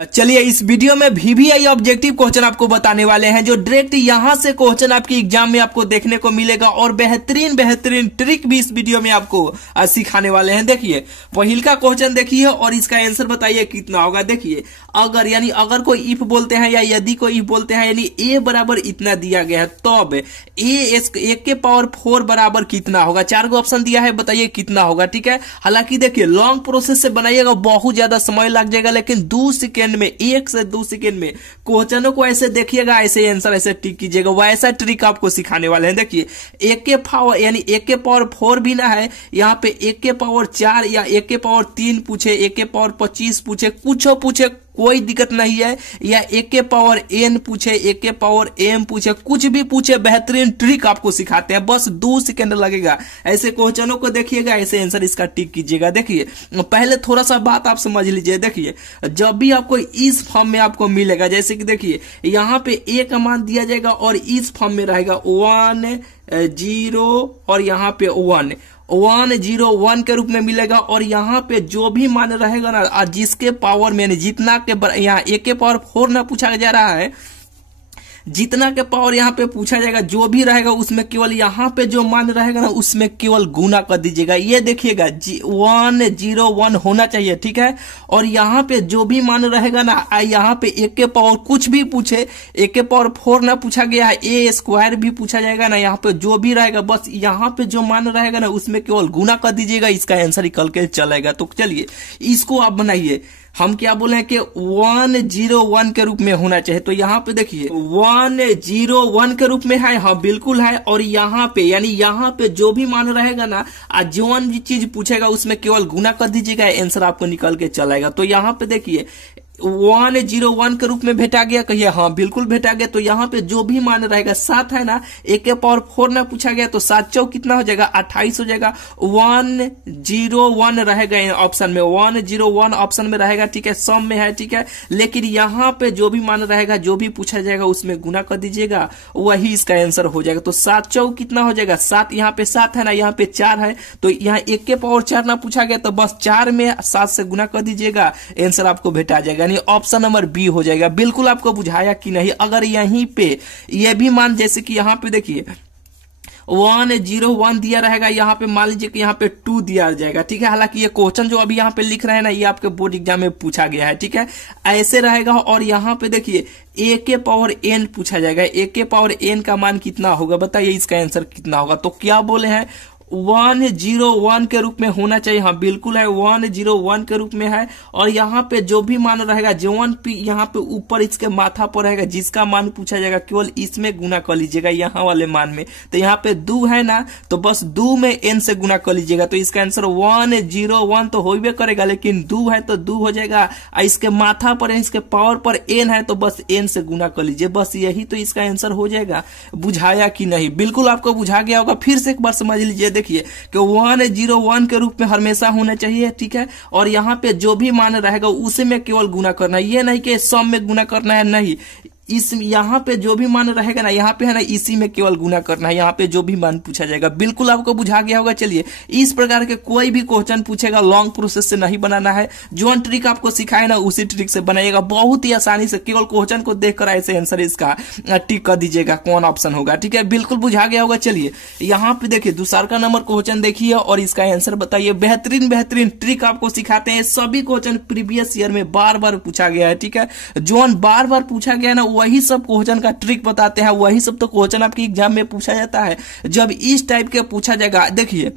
चलिए इस वीडियो में VVI ऑब्जेक्टिव क्वेश्चन आपको बताने वाले हैं जो डायरेक्ट यहां से क्वेश्चन आपके एग्जाम में आपको देखने को मिलेगा और बेहतरीन बेहतरीन ट्रिक भी इस वीडियो में आपको सिखाने वाले हैं। देखिए पहिल का क्वेश्चन देखिए और इसका आंसर बताइए कितना होगा। देखिए अगर यानी अगर कोई इफ बोलते हैं या यदि कोई इफ बोलते हैं यानी a बराबर इतना दिया गया है तब a के पावर 4 बराबर कितना होगा। 4 को ऑप्शन दिया है, बताइए कितना होगा। ठीक है, हालांकि देखिए लॉन्ग प्रोसेस से बनाइएगा, बहुत ज्यादा समय लग जाएगा, लेकिन 2 सेकेंड में 1 से 2 सेकेंड में क्वेश्चनों को ऐसे देखिएगा, ऐसे आंसर ऐसे टिक कीजिएगा, वैसा ट्रिक आपको सिखाने वाले हैं। देखिए एक के पावर यानी 1 के पावर 4 भी ना है, यहाँ पे 1 के पावर 4 या 1 के पावर 3 पूछे, 1 के पावर 25 पूछे, कुछ पूछे कोई दिक्कत नहीं है, या 1 के पावर n पूछे, 1 के पावर m पूछे, कुछ भी पूछे, बेहतरीन ट्रिक आपको सिखाते हैं। बस 2 सेकंड लगेगा, ऐसे क्वेश्चनों को देखिएगा, ऐसे आंसर इसका टिक कीजिएगा। देखिए पहले थोड़ा सा बात आप समझ लीजिए। देखिए जब भी आपको इस फॉर्म में आपको मिलेगा, जैसे कि देखिए यहाँ पे a का मान दिया जाएगा और इस फॉर्म में रहेगा 1 0 और यहाँ पे 1 1 0 1 के रूप में मिलेगा, और यहाँ पे जो भी मान रहेगा ना, जिसके पावर में जितना के यहाँ 1 के पावर 4 ना पूछा जा रहा है, जितना के पावर यहाँ पे पूछा जाएगा, जो भी रहेगा उसमें केवल यहाँ पे जो मान रहेगा ना उसमें केवल गुना कर दीजिएगा। ये देखिएगा 1 0 1 होना चाहिए। ठीक है, और यहाँ पे जो भी मान रहेगा ना, यहाँ पे 1 के पावर कुछ भी पूछे, 1 के पावर 4 ना पूछा गया है, a स्क्वायर भी पूछा जाएगा ना, यहाँ पे जो भी रहेगा बस यहाँ पे जो मान रहेगा ना उसमें केवल गुना कर दीजिएगा, इसका आंसर निकल के चलेगा। तो चलिए इसको आप बनाइए। हम क्या बोले हैं कि 1 0 1 के रूप में होना चाहिए, तो यहाँ पे देखिए 1 0 1 के रूप में है, हाँ बिल्कुल है, और यहाँ पे यानी यहाँ पे जो भी मान रहेगा ना, जो भी चीज पूछेगा उसमें केवल गुना कर दीजिएगा, आंसर आपको निकल के चलाएगा। तो यहाँ पे देखिए 1 0 1 के रूप में भेटा गया, कहिए हाँ बिल्कुल भेटा गया। तो यहाँ पे जो भी मान रहेगा 7 है ना, 1 के पावर 4 ना पूछा गया, तो 7 चौक कितना हो जाएगा 28 हो जाएगा। 1 0 1 रहेगा ऑप्शन में, 1 0 1 ऑप्शन में रहेगा। ठीक है, सम में है। ठीक है, लेकिन यहाँ पे जो भी मान रहेगा, जो भी पूछा जाएगा उसमें गुना कर दीजिएगा, वही इसका आंसर हो जाएगा। तो 7 चौक कितना हो जाएगा 7, यहाँ पे 7 है ना, यहाँ पे 4 है, तो यहाँ 1 के पावर 4 ना पूछा गया, तो बस 4 में 7 से गुना कर दीजिएगा, आंसर आपको भेटा जाएगा, ऑप्शन नंबर बी हो जाएगा। बिल्कुल आपको बुझाया कि नहीं। अगर यहीं पे ये भी मान, जैसे कि यहाँ पे देखिए 1 0 1 दिया रहेगा, यहाँ पे मान लीजिए कि यहाँ पे 2 दिया जाएगा। ठीक है, हालांकि ये क्वेश्चन जो अभी यहाँ पे लिख रहे हैं ना, ये आपके बोर्ड एग्जाम में पूछा गया है। ठीक है, ऐसे रहेगा, और यहाँ पे देखिए 1 के पावर n पूछा जाएगा, 1 के पावर n का मान कितना होगा, बताइए इसका आंसर कितना होगा। तो क्या बोले हैं 1 0 1 के रूप में होना चाहिए, हाँ बिल्कुल है, 1 0 1 के रूप में है, और यहाँ पे जो भी मान रहेगा, जो 1 p यहाँ पे ऊपर इसके माथा पर रहेगा, जिसका मान पूछा जाएगा केवल इसमें गुना कर लीजिएगा, यहाँ वाले मान में। तो यहाँ पे 2 है ना, तो बस 2 में n से गुना कर लीजिएगा, तो इसका आंसर 1 0 1 तो हो ही करेगा, लेकिन 2 है तो 2 हो जाएगा, इसके माथा पर इसके पावर पर n है, तो बस n से गुना कर लीजिए, बस यही तो इसका आंसर हो जाएगा। बुझाया कि नहीं? बिल्कुल आपको बुझा गया होगा, फिर से एक बार समझ लीजिए। देखिए कि 1 0 1 के रूप में हमेशा होना चाहिए। ठीक है, और यहाँ पे जो भी मान रहेगा उसी में केवल गुना करना है, ये नहीं कि सम में गुना करना है, नहीं, इस यहाँ पे जो भी मान रहेगा ना, यहाँ पे है ना, इसी में केवल गुना करना है, यहाँ पे जो भी मान पूछा जाएगा। बिल्कुल आपको बुझा गया होगा। चलिए इस प्रकार के कोई भी क्वेश्चन पूछेगा, लॉन्ग प्रोसेस से नहीं बनाना है, जो ट्रिक आपको सिखाए ना उसी ट्रिक से बनाइएगा, बहुत ही आसानी से, केवल क्वेश्चन को देखकर ऐसे आंसर इसका टिक कर दीजिएगा कौन ऑप्शन होगा। ठीक है, बिल्कुल बुझा गया होगा। चलिए यहाँ पे देखिए दूसरा का नंबर क्वेश्चन देखिए और इसका आंसर बताइए। बेहतरीन बेहतरीन ट्रिक आपको सिखाते हैं, सभी क्वेश्चन प्रीवियस ईयर में बार बार पूछा गया है। ठीक है, जो बार बार पूछा गया ना वही सब क्वेश्चन का ट्रिक बताते हैं, वही सब तो क्वेश्चन आपके एग्जाम में पूछा जाता है। जब इस टाइप के पूछा जाएगा, देखिए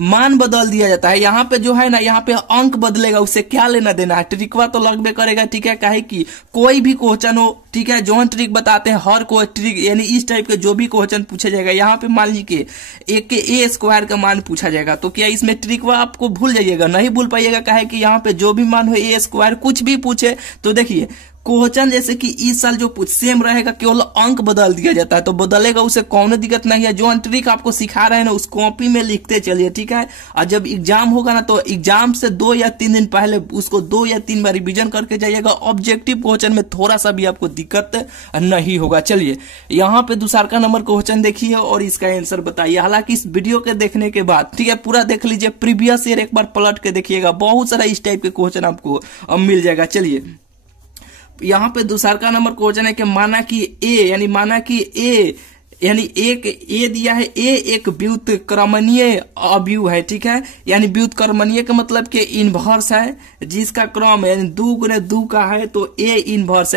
मान बदल दिया जाता है, यहाँ पे जो है ना, यहाँ पे अंक बदलेगा, उससे क्या लेना देना है, ट्रिकवा तो लगबे करेगा। ठीक है, काहे कि कोई भी क्वेश्चन हो, ठीक है, जो हम ट्रिक बताते हैं हर कोई ट्रिक, यानी इस टाइप के जो भी क्वेश्चन पूछा जाएगा, यहाँ पे मान लीजिए 1 के a स्क्वायर का मान पूछा जाएगा, तो क्या इसमें ट्रिकवा आपको भूल जाइएगा, नहीं भूल पाइएगा, काहे कि यहाँ पे जो भी मान हो a स्क्वायर कुछ भी पूछे, तो देखिए क्वेश्चन जैसे कि इस साल जो सेम रहेगा, केवल अंक बदल दिया जाता है, तो बदलेगा, उसे कौन दिक्कत नहीं है। जो ट्रिक आपको सिखा रहे हैं ना उस कॉपी में लिखते चलिए। ठीक है, और जब एग्जाम होगा ना, तो एग्जाम से 2 या 3 दिन पहले उसको 2 या 3 बार रिवीजन करके जाइएगा, ऑब्जेक्टिव क्वेश्चन में थोड़ा सा भी आपको दिक्कत नहीं होगा। चलिए यहाँ पे दूसरा का नंबर क्वेश्चन देखिए और इसका आंसर बताइए। हालांकि इस वीडियो के देखने के बाद, ठीक है, पूरा देख लीजिए, प्रीवियस ईयर एक बार पलट के देखिएगा, बहुत सारा इस टाइप के क्वेश्चन आपको मिल जाएगा। चलिए यहाँ पे दूसरा का नंबर क्वेश्चन है कि माना कि यानी एक ए दिया है, ए एक व्युत्क्रमणीय अवयव है, ठीक है। यानी व्युत्क्रमणीय का मतलब कि इनवर्स है, जिसका क्रम यानी 2 गुने 2 का है, तो ए इनवर्स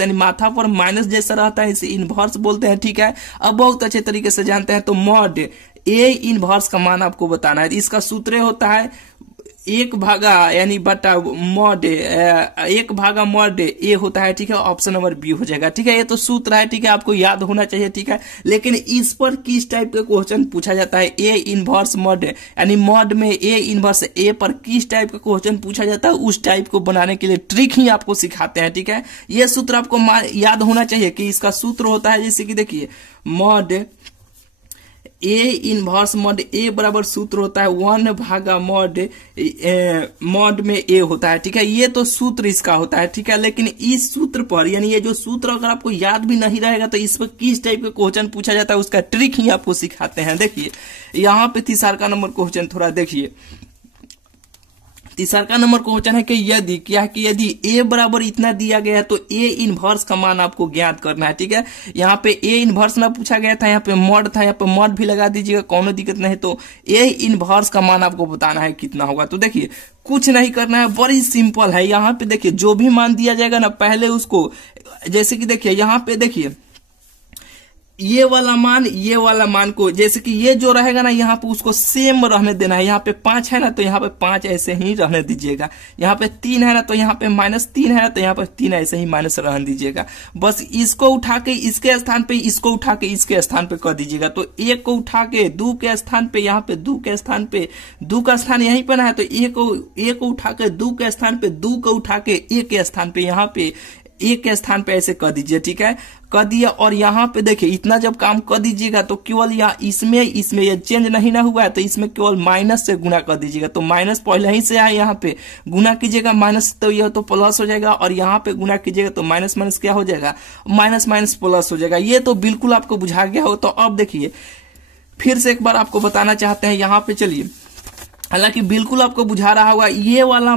यानी माथा पर माइनस जैसा रहता है, इसे इनवर्स बोलते हैं, ठीक है। अब बहुत अच्छे तरीके से जानते हैं, तो मॉड ए इनवर्स का मान आपको बताना है। इसका सूत्र होता है 1 भागा यानी बटा मॉड 1 भागा मॉड ए होता है, ठीक है। ऑप्शन नंबर बी हो जाएगा, ठीक है। ये तो सूत्र है, ठीक है, आपको याद होना चाहिए, ठीक है। लेकिन इस पर किस टाइप का क्वेश्चन पूछा जाता है, ए इनवर्स मॉड यानी मॉड में ए इनवर्स ए पर किस टाइप का क्वेश्चन पूछा जाता है, उस टाइप को बनाने के लिए ट्रिक ही आपको सिखाते हैं, ठीक है। ये सूत्र आपको याद होना चाहिए कि इसका सूत्र होता है, जैसे कि देखिए मॉड ए इनवर्स मॉड ए बराबर सूत्र होता है 1 भागा मॉड में ए होता है, ठीक है। ये तो सूत्र इसका होता है, ठीक है। लेकिन इस सूत्र पर यानी ये जो सूत्र अगर आपको याद भी नहीं रहेगा तो इस पर किस टाइप का क्वेश्चन पूछा जाता है उसका ट्रिक ही आपको सिखाते हैं। देखिए यहाँ पे तीसरा का नंबर क्वेश्चन थोड़ा देखिए। तीसरा का नंबर क्वेश्चन है कि यदि ए बराबर इतना दिया गया है तो ए इनवर्स का मान आपको ज्ञात करना है, ठीक है। यहाँ पे ए इनवर्स ना पूछा गया था, यहाँ पे मॉड था, यहाँ पे मॉड भी लगा दीजिएगा, कोनो दिक्कत नहीं। तो ए इनवर्स का मान आपको बताना है कितना होगा। तो देखिए कुछ नहीं करना है, बड़ी सिंपल है। यहाँ पे देखिए जो भी मान दिया जाएगा ना, पहले उसको जैसे कि देखिए यहाँ पे देखिए ये वाला मान को जैसे कि ये जो रहेगा ना यहाँ पे उसको सेम रहने देना है। यहाँ पे 5 है ना तो यहाँ पे 5 ऐसे ही रहने दीजिएगा। यहाँ पे 3 है ना तो यहाँ पे -3 है ना तो यहाँ पे 3 ऐसे ही माइनस रहने दीजिएगा। बस इसको उठा के इसके स्थान पे, इसको उठा के इसके स्थान पे कर दीजिएगा। तो 1 को उठा के 2 के स्थान पे, यहाँ पे 2 के स्थान पे 2 का स्थान यहीं पे ना है तो 1 को उठा के 2 के स्थान पे, 2 को उठा के 1 के स्थान पे, यहाँ पे 1 के स्थान पे ऐसे कर दीजिए, ठीक है। कर दिया और यहाँ पे देखिए इतना जब काम कर दीजिएगा तो केवल यहाँ इसमें ये चेंज नहीं ना हुआ है तो इसमें केवल माइनस से गुना कर दीजिएगा। तो माइनस पहले ही से आए, यहाँ पे गुना कीजिएगा माइनस तो यह तो प्लस हो जाएगा, और यहाँ पे गुना कीजिएगा तो माइनस माइनस क्या हो जाएगा, माइनस माइनस प्लस हो जाएगा। ये तो बिल्कुल आपको बुझा गया हो। तो अब देखिए फिर से एक बार आपको बताना चाहते हैं, यहाँ पे चलिए, हालांकि बिल्कुल आपको बुझा रहा होगा। ये वाला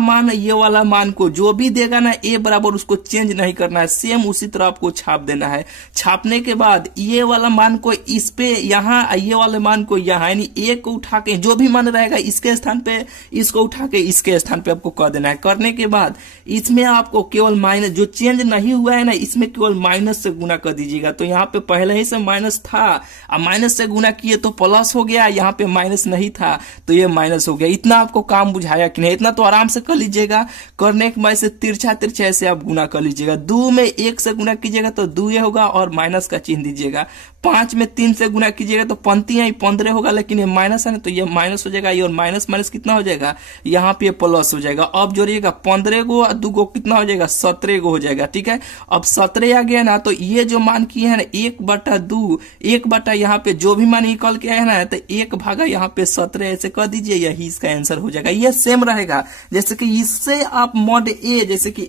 मान को जो भी देगा ना ए बराबर उसको चेंज नहीं करना है, सेम उसी तरह आपको छाप देना है। छापने के बाद ये वाला मान को इस पे यहाँ, ये वाले मान को यहाँ, यानी ए को उठा के जो भी मान रहेगा इसके स्थान पे, इसको उठा के इसके स्थान पे आपको कर देना है। करने के बाद इसमें आपको केवल माइनस, जो चेंज नहीं हुआ है ना इसमें केवल माइनस से गुना कर दीजिएगा। तो यहाँ पे पहले ही से माइनस था, अब माइनस से गुना किए तो प्लस हो गया, यहाँ पे माइनस नहीं था तो ये माइनस हो गया। इतना आपको काम बुझाया कि नहीं, इतना तो आराम से कर लीजिएगा। करने के बाद से तिरछा ऐसे आप गुना कर लीजिएगा। 2 में 1 से गुना कीजिएगा तो 2 होगा और माइनस का चिन्ह दीजिएगा। 5 में 3 से गुना कीजिएगा तो 15 होगा, लेकिन ये माइनस है ना तो ये माइनस हो जाएगा, ये और माइनस माइनस कितना हो जाएगा, यहाँ पे प्लस हो जाएगा। अब जोड़िएगा 15 गो 2 गो कितना हो जाएगा, 17 गो हो जाएगा, ठीक है। अब 17 आ गया ना तो ये जो मान किए है ना 1/2, 1 यहाँ पे जो भी मान निकल के आया ना तो 1 भागा यहाँ पे 17 ऐसे कर दीजिए, यही इसका आंसर हो जाएगा। ये सेम रहेगा जैसे कि इससे आप मॉड ए, जैसे कि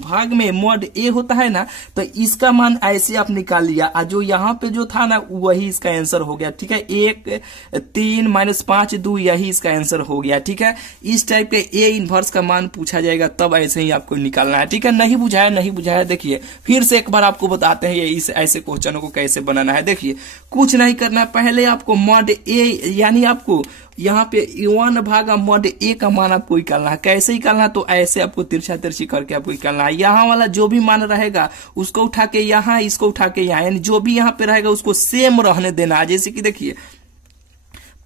भाग में मॉड ए होता है ना तो इसका मान ऐसे आप निकाल लिया, जो यहाँ पे जो था ना वही इसका आंसर हो गया, ठीक है। 1 3 -5 2 यही इसका आंसर हो गया, ठीक है। इस टाइप के ए इनवर्स का मान पूछा जाएगा तब ऐसे ही आपको निकालना है, ठीक है। नहीं बुझाया देखिए फिर से एक बार आपको बताते हैं ये इस ऐसे क्वेश्चनों को कैसे बनाना है। देखिए कुछ नहीं करना, पहले आपको मॉड ए यानी आपको यहाँ पे 1 भागा मॉड ए का मान आपको निकालना है। कैसे निकालना, तो ऐसे आपको तिरछी करके आपको निकालना है। यहाँ वाला जो भी मान रहेगा उसको उठा के यहाँ, इसको उठा के यहाँ, यानी जो भी यहाँ पे रहेगा उसको सेम रहने देना है। जैसे कि देखिए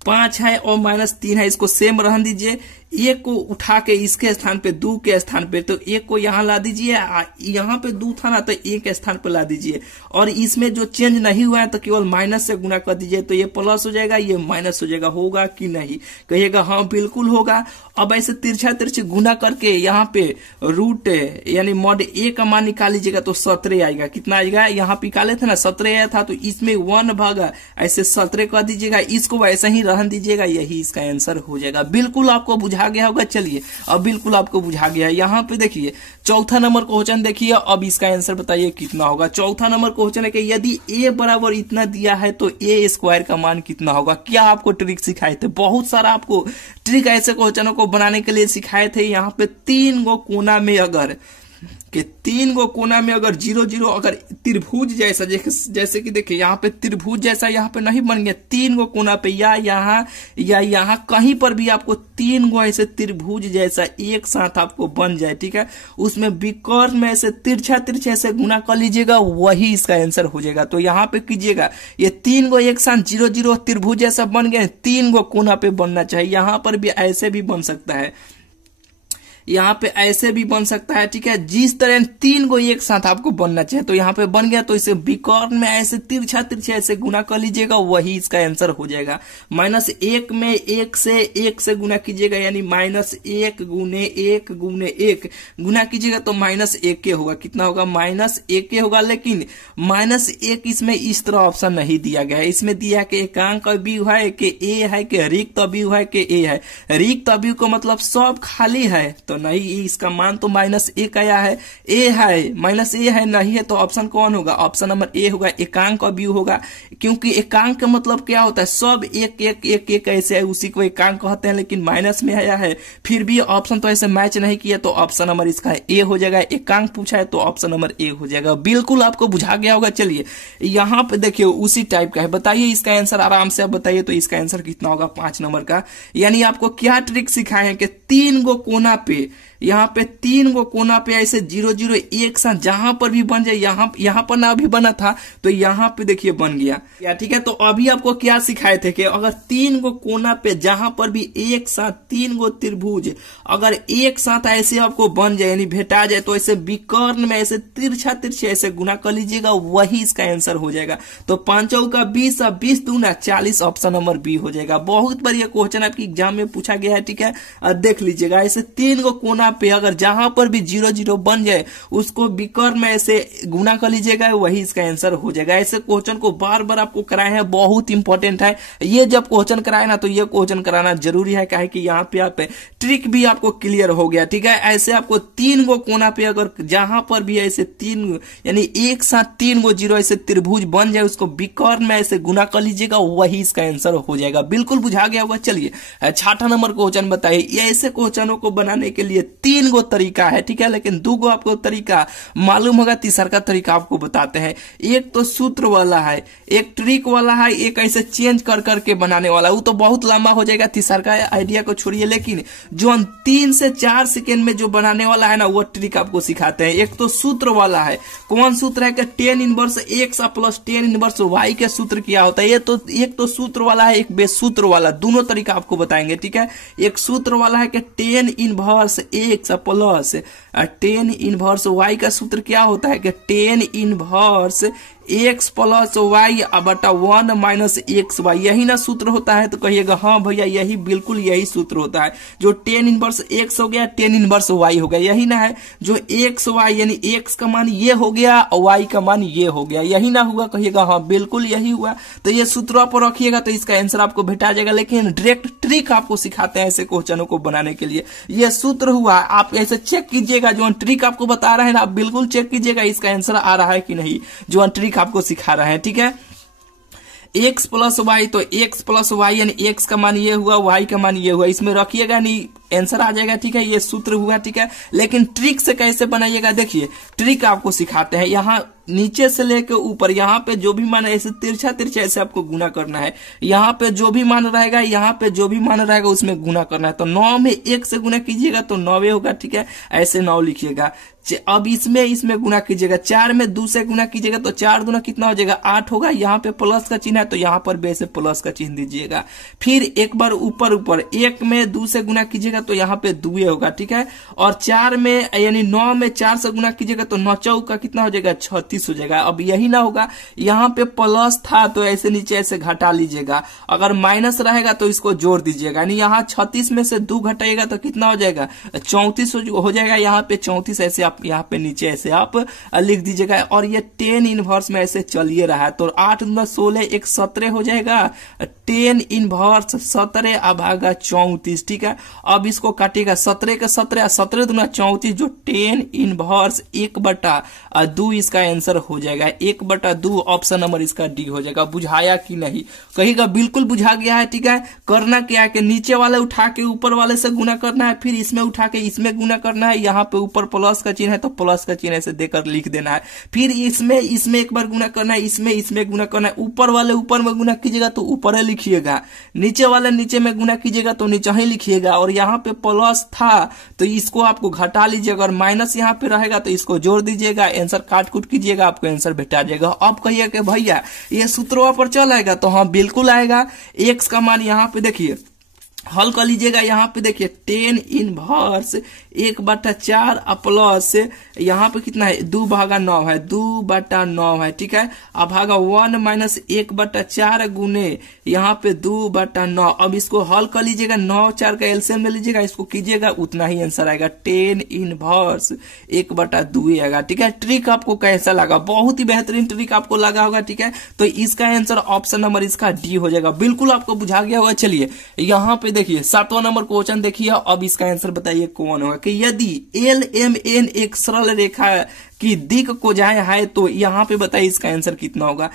5 है और -3 है, इसको सेम रहने दीजिए। 1 को उठा के इसके स्थान पे, 2 के स्थान पे, तो 1 को यहाँ ला दीजिए, यहाँ पे 2 था ना तो 1 के स्थान पे ला दीजिए। और इसमें जो चेंज नहीं हुआ है तो केवल माइनस से गुना कर दीजिए, तो ये प्लस हो जाएगा, ये माइनस हो जाएगा। होगा कि नहीं, कहिएगा हाँ बिल्कुल होगा। अब ऐसे तिरछी गुना करके यहाँ पे रूट यानी मॉड ए का मान निकाल लीजिएगा तो 17 आएगा। कितना आएगा, यहाँ पे निकाले थे ना 17 आया था, तो इसमें 1 भागा ऐसे 17 कर दीजिएगा, इसको वैसे ही रहने दीजिएगा, यही इसका आंसर हो जाएगा। बिल्कुल आपको बुझा गया होगा। चलिए अब बिल्कुल आपको बुझा गया। यहाँ पे देखिए चौथा नंबर क्वेश्चन देखिए, अब इसका आंसर बताइए कितना होगा। चौथा नंबर क्वेश्चन है कि यदि ए बराबर इतना दिया है तो ए स्क्वायर का मान कितना होगा। क्या आपको ट्रिक सिखाए थे, बहुत सारा आपको ट्रिक ऐसे क्वेश्चनों को बनाने के लिए सिखाए थे। यहाँ पे 3 गो कोना में अगर कि 3 गो कोना में अगर 0 0 अगर त्रिभुज जैसा जैसे कि देखिए यहाँ पे त्रिभुज जैसा यहाँ पे नहीं बन गया, 3 गो कोना पे या यहाँ कहीं पर भी आपको 3 गो ऐसे त्रिभुज जैसा एक साथ आपको बन जाए, ठीक है, उसमें विकर्ण में ऐसे तिरछा तिरछा ऐसे गुना कर लीजिएगा, वही इसका आंसर हो जाएगा। तो यहाँ पे कीजिएगा, ये 3 गो एक साथ 0 0 त्रिभुज जैसा बन गया, 3 गो कोना पे बनना चाहिए। यहाँ पर भी ऐसे भी बन सकता है, यहाँ पे ऐसे भी बन सकता है, ठीक है, जिस तरह 3 गो एक साथ आपको बनना चाहिए। तो यहाँ पे बन गया, तो इसे विकर्ण में ऐसे तिरछा तिरछा ऐसे गुना कर लीजिएगा, वही इसका आंसर हो जाएगा। -1 में 1 से गुना कीजिएगा, यानी -1 गुने 1 गुने 1 गुना कीजिएगा तो -1 होगा। कितना होगा? -1 होगा। लेकिन -1 इसमें इस तरह ऑप्शन नहीं दिया गया है, इसमें दिया कि एकांक अवयव है कि ए है कि रिक्त अवयव है कि ए है। रिक्त अवयव को मतलब सब खाली है, तो नहीं, इसका मान तो -1 आया है, ए है -a है, नहीं है, तो ऑप्शन कौन होगा? ऑप्शन नंबर ए होगा, एकांक अवयव होगा। क्योंकि एकांक का मतलब क्या होता है? सब एक एक एक एक ऐसे है, उसी को एकांक कहते हैं। लेकिन माइनस में आया है, फिर भी ऑप्शन तो ऐसे मैच नहीं किया, तो ऑप्शन नंबर इसका ए हो जाएगा। एकांक पूछा है तो ऑप्शन नंबर ए हो जाएगा। बिल्कुल आपको बुझा गया होगा। चलिए यहाँ पे देखिए उसी टाइप का है, बताइए इसका आंसर आराम से आप बताइए। तो इसका आंसर कितना होगा? 5 नंबर का। यानी आपको क्या ट्रिक सिखाए हैं कि 3 गो कोना पे, यहाँ पे 3 गो कोना पे ऐसे 0 0 एक साथ जहां पर भी बन जाए, यहाँ पर ना भी बना था तो यहाँ पे देखिए बन गया, या ठीक है। तो अभी आपको क्या सिखाए थे कि अगर 3 गो कोना पे जहां पर भी एक साथ 3 गो त्रिभुज अगर एक साथ ऐसे आपको बन जाए, यानी भेटा जाए, तो ऐसे विकर्ण में ऐसे तिरछा तिरछे ऐसे गुना कर लीजिएगा, वही इसका आंसर हो जाएगा। तो 5 का 20 और 20 दूना 40, ऑप्शन नंबर बी हो जाएगा। बहुत बढ़िया क्वेश्चन आपकी एग्जाम में पूछा गया है, ठीक है, देख लीजिएगा। ऐसे 3 गो कोना पे अगर जहां पर भी 0 0 बन जाए, उसको विकर्ण में ऐसे गुना कर लीजिएगा, वही इसका आंसर हो जाएगा। ऐसे क्वेश्चन को बार बार आपको कराए हैं, बहुत इंपॉर्टेंट है। ये जब क्वेश्चन कराए ना, तो ये क्वेश्चन कराना जरूरी है, क्या है कि यहाँ पे आप ट्रिक भी आपको क्लियर हो गया, ठीक है। ऐसे आपको 3 गो कोना पे अगर जहां पर भी ऐसे 3 यानी एक साथ 3 गो 0 ऐसे त्रिभुज बन जाए, उसको विकर्ण में ऐसे गुना कर लीजिएगा, वही इसका आंसर हो जाएगा। बिल्कुल बुझा गया होगा। चलिए 6ठा नंबर क्वेश्चन बताइए। ऐसे क्वेश्चनों को बनाने के लिए 3 गो तरीका है, ठीक है, लेकिन 2 गो आपको तरीका मालूम होगा, तीसरा का तरीका आपको बताते हैं। एक तो सूत्र वाला है, एक ट्रिक वाला है, एक ऐसे चेंज कर करके बनाने वाला, वो तो बहुत लंबा हो जाएगा, तीसरा का आइडिया को छोड़िए। लेकिन जो 3 से 4 सेकेंड में जो बनाने वाला है ना, वो ट्रिक आपको सिखाते हैं। एक तो सूत्र वाला है, कौन सूत्र है कि tan inverse x plus tan inverse y के सूत्र क्या होता है। ये तो एक तो सूत्र वाला है, एक बेसूत्र वाला, दोनों तरीका आपको बताएंगे, ठीक है। एक सूत्र वाला है कि tan inverse x plus tan inverse y का सूत्र क्या होता है कि tan inverse x plus y बटा 1 माइनस एक्स वाई, यही ना सूत्र होता है। तो कहिएगा हाँ भैया, यही बिल्कुल यही सूत्र होता है। जो tan इनवर्स x हो गया, tan इनवर्स y हो गया, यही ना है। जो x y यानी x का मान ये हो गया और y का मान ये हो गया, यही ना हुआ। कहिएगा हाँ बिल्कुल यही हुआ। तो ये सूत्रों पर रखिएगा तो इसका आंसर आपको भेटा जाएगा। लेकिन डायरेक्ट ट्रिक आपको सिखाते हैं ऐसे क्वेश्चनों को बनाने के लिए। ये सूत्र हुआ, आप ऐसे चेक कीजिएगा, जो ट्रिक आपको बता रहे हैं ना, आप बिल्कुल चेक कीजिएगा इसका आंसर आ रहा है कि नहीं, जो ट्रिक आपको सिखा रहा है, ठीक है। x प्लस वाई, तो x प्लस वाई यानी x का मान ये हुआ, y का मान ये हुआ, इसमें रखिएगा नहीं, आंसर आ जाएगा, ठीक है। ये सूत्र हुआ, ठीक है। लेकिन ट्रिक से कैसे बनाइएगा, देखिए ट्रिक आपको सिखाते हैं। यहाँ नीचे से लेके ऊपर, यहाँ पे जो भी मान ऐसे तिरछा तिरछा ऐसे आपको गुना करना है। यहाँ पे जो भी मान रहेगा, यहाँ पे जो भी मान रहेगा उसमें गुना करना है। तो 9 में 1 से गुना कीजिएगा तो 9 होगा, ठीक है, ऐसे 9 लिखिएगा। अब इसमें गुना कीजिएगा, 4 में 2 से गुना कीजिएगा तो 4 दूना कितना हो जाएगा, 8 होगा। यहाँ पे प्लस का चिन्ह है तो यहाँ पर भी ऐसे प्लस का चिन्ह दीजिएगा। फिर एक बार ऊपर 1 में 2 से गुना कीजिएगा तो यहाँ पे 2 होगा, ठीक है। और 4 में यानी 9 में 4 से गुना कीजिएगा तो 9 चौका कितना हो जाएगा, 36 हो जाएगा। अब यही ना होगा, यहाँ पे प्लस था तो ऐसे नीचे ऐसे घटा लीजिएगा, अगर माइनस रहेगा तो इसको जोड़ दीजिएगा। यानी यहाँ 36 में से 2 घटाइएगा तो कितना हो जाएगा, 34 हो जाएगा। यहाँ पे 34 ऐसे आप यहाँ पे नीचे ऐसे आप लिख दीजिएगा। और ये tan इनवर्स में ऐसे चलिए रहा है, तो 8 × 16 एक 17 हो जाएगा। tan इनवर्स 17 भागा 34, ठीक है। अब इसको काटिएगा 17 के 17 17 दूना 34 जो 10 इनवर्स 1/2 इसका आंसर हो जाएगा। 1/2 ऑप्शन नंबर इसका डी हो जाएगा। बुझाया कि नहीं कहिएगा? बिल्कुल बुझा गया है। ठीक है, करना क्या है कि नीचे वाले उठा के ऊपर वाले से गुना करना है, फिर इसमें उठा के इसमें गुना करना है। यहाँ पे ऊपर प्लस का चिन्ह है तो प्लस का चिन्ह ऐसे देकर लिख देना है। फिर इसमें एक बार गुना करना है, इसमें गुना करना है। ऊपर वाले ऊपर में गुना कीजिएगा तो ऊपर ही लिखिएगा, नीचे वाले नीचे में गुना कीजिएगा तो नीचे ही लिखिएगा। और यहाँ पे प्लस था तो इसको आपको घटा लीजिएगा, और माइनस यहाँ पे रहेगा तो इसको जोड़ दीजिएगा। आंसर काट कूट कीजिएगा, आपको आंसर भेटा जाएगा। अब कहिए कि भैया ये सूत्रों पर चल आएगा, तो हाँ बिल्कुल आएगा। एक्स का मान यहाँ पे देखिए हल कर लीजिएगा। यहाँ पे देखिए 10 इनवर्स 1/4 प्लस यहाँ पे कितना है 2/9 है, 2/9 है। ठीक है, अब भागा 1 माइनस 1/4 गुने यहाँ पे 2/9। अब इसको हल कर लीजिएगा, 9 4 का एलसीएम ले लीजिएगा, इसको कीजिएगा, उतना ही आंसर आएगा। 10 इनवर्स 1/2 आएगा। ठीक है, ट्रिक आपको कैसा लगा? बहुत ही बेहतरीन ट्रिक आपको लगा होगा। ठीक है, तो इसका आंसर ऑप्शन नंबर इसका डी हो जाएगा। बिल्कुल आपको बुझा गया होगा। चलिए यहाँ पे देखिए 7वां नंबर क्वेश्चन देखिए। अब इसका आंसर बताइए कौन होगा कि यदि LMN एक सरल रेखा की दिक् को जाए है तो यहाँ पे बताइए इसका आंसर कितना होगा।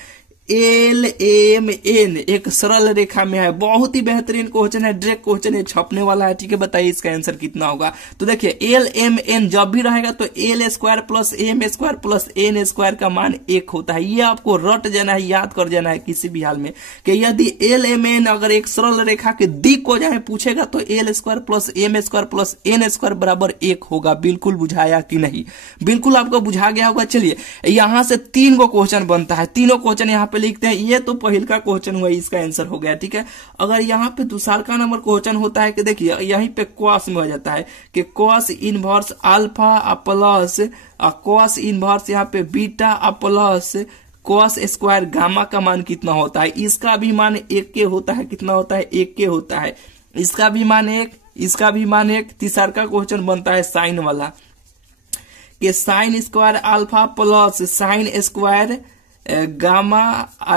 LMN एक सरल रेखा में है। बहुत ही बेहतरीन क्वेश्चन है, डायरेक्ट क्वेश्चन है, छपने वाला है। ठीक है, बताइए इसका आंसर कितना होगा। तो देखिए LMN जब भी रहेगा तो L² plus M² plus N² का मान 1 होता है। ये आपको रट जाना है, याद कर जाना है किसी भी हाल में कि यदि LMN अगर एक सरल रेखा के दिक् को जाए पूछेगा तो L² plus M² plus N² बराबर 1 होगा। बिल्कुल बुझाया कि नहीं? बिल्कुल आपको बुझा गया होगा। चलिए यहां से 3 गो क्वेश्चन बनता है, तीनों क्वेश्चन यहाँ पे लिखते हैं। ये तो पहल का क्वेश्चन हुआ, इसका आंसर हो गया। ठीक है, अगर यहाँ पे दूसरा का नंबर क्वेश्चन होता है कि देखिए यहीं पे कॉस में हो जाता है कि cos inverse alpha plus cos inverse यहाँ पे beta plus cos square gamma का मान कितना होता है। इसका भी मान 1 के होता है। कितना होता है? 1 के होता है। इसका भी मान 1, इसका भी मान 1। तीसरा का क्वेश्चन बनता है साइन वाला कि sine square alpha plus sine square gamma,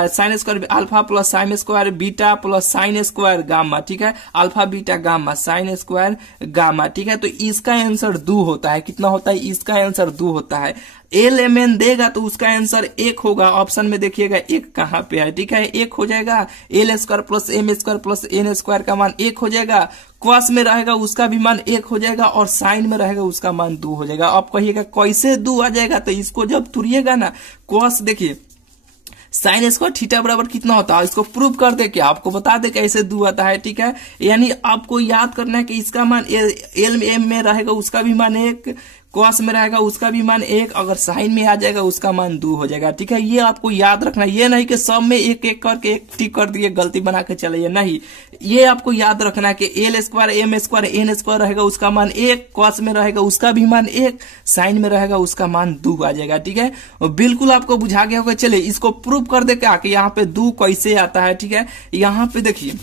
sine square alpha plus sine square beta plus sine square gamma. ठीक है, alpha beta gamma sine square gamma. ठीक है, तो इसका आंसर 2 होता है। कितना होता है? इसका आंसर 2 होता है। LMN देगा तो उसका आंसर 1 होगा। ऑप्शन में देखिएगा 1 कहां पे है। ठीक है, 1 हो जाएगा। L² plus M² plus N² का मान 1 हो जाएगा। कॉस में रहेगा उसका भी मान 1 हो जाएगा, और साइन में रहेगा उसका मान 2 हो जाएगा। अब कहिएगा कैसे 2 आ जाएगा? तो इसको जब तुरिएगा ना, कॉस देखिए साइन स्क्वायर थीटा बराबर कितना होता है, इसको प्रूव कर दे क्या आपको बता दे कैसे 2 आता है। ठीक है, यानी आपको याद करना है कि इसका मान LM में रहेगा उसका भी मान 1, कॉस में रहेगा उसका भी मान 1, अगर साइन में आ जाएगा उसका मान 2 हो जाएगा। ठीक है, ये आपको याद रखना। ये नहीं कि सब में एक एक करके एक टिक कर दिए गलती बना के चले, नहीं। ये आपको याद रखना है कि L² M² N² रहेगा उसका मान 1, कॉस में रहेगा उसका भी मान 1, साइन में रहेगा उसका मान 2 आ जाएगा। ठीक है, बिल्कुल आपको बुझा गया होगा। चलिए इसको प्रूव कर दे क्या कि यहाँ पे 2 कैसे आता है। ठीक है, यहाँ पे देखिए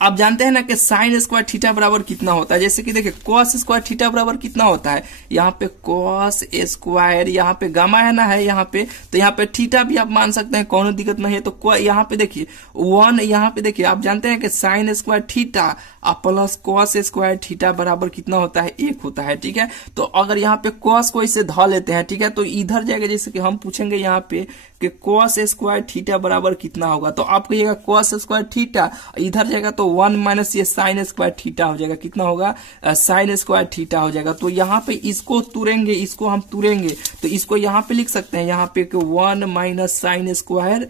आप जानते हैं ना कि साइन स्क्वायर थीटा बराबर कितना होता है। जैसे कि देखिए कॉस स्क्वायर थीटा बराबर कितना होता है। यहाँ पे कॉस स्क्वायर, यहाँ पे गामा है ना, है यहाँ पे, तो यहाँ पे थीटा भी आप मान सकते हैं, कोनो दिक्कत नहीं है। तो यहाँ पे देखिए 1, यहाँ पे देखिए आप जानते हैं कि sine square theta plus cos square theta बराबर कितना होता है? 1 होता है। ठीक है, तो अगर यहाँ पे कॉस को इसे ध लेते हैं, ठीक है, तो इधर जाएगा। जैसे कि हम पूछेंगे यहाँ पे कि कॉस स्क्वायर थीटा बराबर कितना होगा, तो आप कहिएगा कॉस स्क्वायर थीटा, इधर जाएगा तो 1 माइनस ये साइन स्क्वायर थीटा हो जाएगा। कितना होगा? साइन स्क्वायर थीटा हो जाएगा। तो यहाँ पे इसको तुरेंगे, इसको हम तुरेंगे तो इसको यहाँ पे लिख सकते हैं, यहाँ पे 1 माइनस साइन स्क्वायर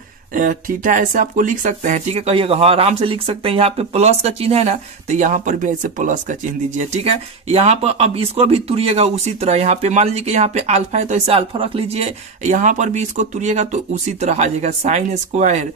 थीटा ऐसे आपको लिख सकते हैं। ठीक है, कहिएगा हाँ आराम से लिख सकते हैं। यहाँ पे प्लस का चिन्ह है ना, तो यहाँ पर भी ऐसे प्लस का चिन्ह दीजिए। ठीक है, यहाँ पर अब इसको भी तुरिएगा उसी तरह। यहाँ पे मान लीजिए कि यहाँ पे अल्फा है तो ऐसे अल्फा रख लीजिए, यहाँ पर भी इसको तुरिएगा तो उसी तरह आ जाएगा। साइन स्क्वायर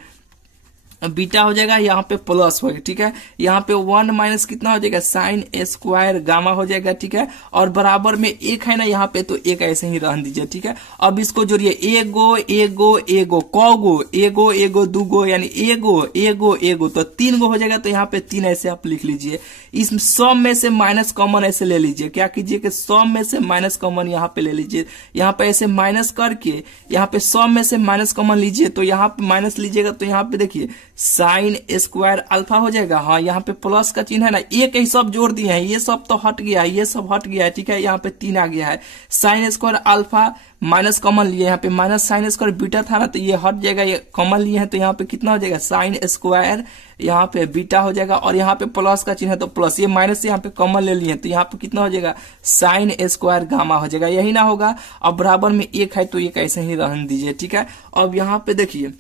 बीटा हो जाएगा, यहाँ पे प्लस हो जाएगा। ठीक है, यहाँ पे 1 माइनस कितना हो जाएगा? साइन स्क्वायर गामा हो जाएगा। ठीक है, और बराबर में 1 है ना यहाँ पे, तो 1 ऐसे ही रहने दीजिए। ठीक है, अब इसको जोड़िए, एगो एगो एगो, कौगो एगो एगो दूगो, यानी एगो एगो एगो, तो 3 गो हो जाएगा। तो यहाँ पे 3 ऐसे आप लिख लीजिए। इस सम में से माइनस कॉमन ऐसे ले लीजिए। क्या कीजिए कि सम में से माइनस कॉमन यहाँ पे ले लीजिए। यहाँ पे ऐसे माइनस करके यहाँ पे सम में से माइनस कॉमन लीजिए, तो यहाँ पे माइनस लीजिएगा तो यहाँ पे देखिए साइन स्क्वायर अल्फा हो जाएगा। हाँ, यहाँ पे प्लस का चिन्ह है ना, एक ही सब जोड़ दिए हैं, ये सब तो हट गया है, ये सब हट गया है, ठीक है। यहाँ पे 3 आ गया है। Sine square alpha minus common लिए, यहाँ पे माइनस साइन स्क्वायर बीटा था ना, तो ये हट जाएगा, ये कॉमन लिए हैं, तो यहाँ पे कितना हो जाएगा साइन स्क्वायर, यहाँ पे बीटा हो जाएगा, और यहाँ पे प्लस का चिन्ह है तो प्लस, ये माइनस यहाँ पे कॉमन ले लिए, तो यहाँ पे कितना हो जाएगा साइन स्क्वायर गामा हो जाएगा, यही ना होगा। अब बराबर में एक है तो एक ऐसे ही रहने दीजिए, ठीक है। अब यहाँ पे देखिए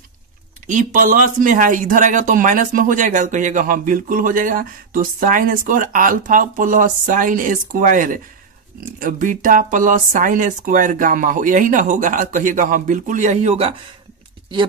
ई प्लस में है, इधर आएगा तो माइनस में हो जाएगा, तो कहिएगा हाँ बिल्कुल हो जाएगा। तो sine square alpha plus sine square beta plus sine square gamma हो, यही ना होगा, कहिएगा हाँ बिल्कुल यही होगा। ये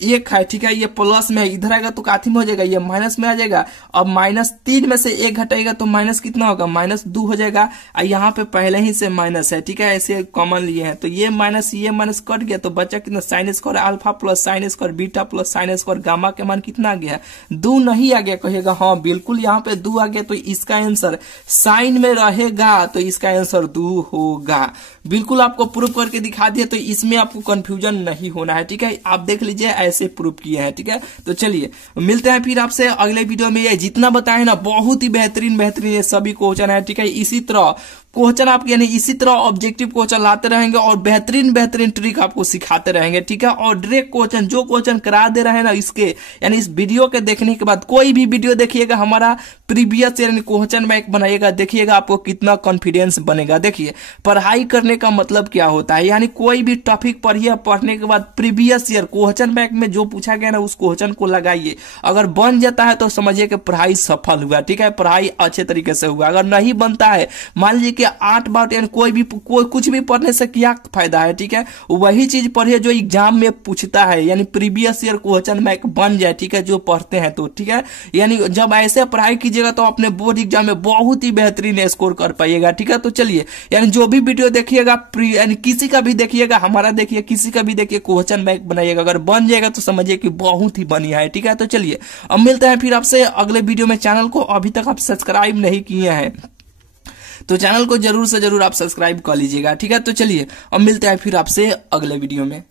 एक है, ठीक है, ये प्लस में है, इधर आएगा तो काथी में हो जाएगा, ये माइनस में आ जाएगा। अब -3 में से 1 घटाएगा तो माइनस कितना होगा, -2 हो जाएगा। और यहाँ पे पहले ही से माइनस है, ठीक है, ऐसे कॉमन लिए हैं, तो ये माइनस कट गया, तो बचा कितना sine square alpha plus sine square beta plus sine square gamma के मान कितना आ गया, 2 नहीं आ गया, कहिएगा हाँ बिल्कुल यहाँ पे 2 आ गया। तो इसका आंसर साइन में रहेगा, तो इसका आंसर 2 होगा। बिल्कुल आपको प्रूफ करके दिखा दिया, तो इसमें आपको कंफ्यूजन नहीं होना है, ठीक है। आप देख लीजिए ऐसे प्रूफ किए हैं, ठीक है। तो चलिए मिलते हैं फिर आपसे अगले वीडियो में। ये जितना बताए ना बहुत ही बेहतरीन ये सभी क्वेश्चन है, ठीक है। इसी तरह क्वेश्चन आपके यानी इसी तरह ऑब्जेक्टिव क्वेश्चन लाते रहेंगे और बेहतरीन ट्रिक आपको सिखाते रहेंगे, ठीक है। और डायरेक्ट क्वेश्चन जो क्वेश्चन करा दे रहे हैं ना, इसके यानी इस वीडियो के देखने के बाद कोई भी वीडियो देखिएगा हमारा प्रीवियस यानी क्वेश्चन बैंक बनाइएगा, देखिएगा आपको कितना कॉन्फिडेंस बनेगा। देखिए पढ़ाई करने का मतलब क्या होता है, यानी कोई भी टॉपिक पढ़िए, पढ़ने के बाद प्रीवियस ईयर क्वेश्चन बैंक में जो पूछा गया ना उस क्वेश्चन को लगाइए, अगर बन जाता है तो समझिए कि पढ़ाई सफल हुआ, ठीक है, पढ़ाई अच्छे तरीके से हुआ। अगर नहीं बनता है, मान लीजिए 8 बार यानी कोई कुछ भी पढ़ने से क्या फायदा है, ठीक है। वही चीज पढ़िए जो एग्जाम में पूछता है, यानी प्रीवियस ईयर क्वेश्चन बैंक बन जाए, ठीक है, जो पढ़ते हैं तो, ठीक है। यानी जब ऐसे पढ़ाई कीजिएगा तो अपने बोर्ड एग्जाम में बहुत ही बेहतरीन स्कोर कर पाइएगा, ठीक है। तो चलिए यानी जो भी वीडियो देखिएगा, यानी किसी का भी देखिएगा, हमारा देखिए, किसी का भी देखिए, क्वेश्चन बैंक बनाइएगा, अगर बन जाएगा तो समझिए कि बहुत ही बढ़िया है, ठीक है। तो चलिए अब मिलते हैं फिर आपसे अगले वीडियो में। चैनल को अभी तक आप सब्सक्राइब नहीं किए हैं तो चैनल को जरूर से जरूर आप सब्सक्राइब कर लीजिएगा, ठीक है। तो चलिए अब मिलते हैं फिर आपसे अगले वीडियो में।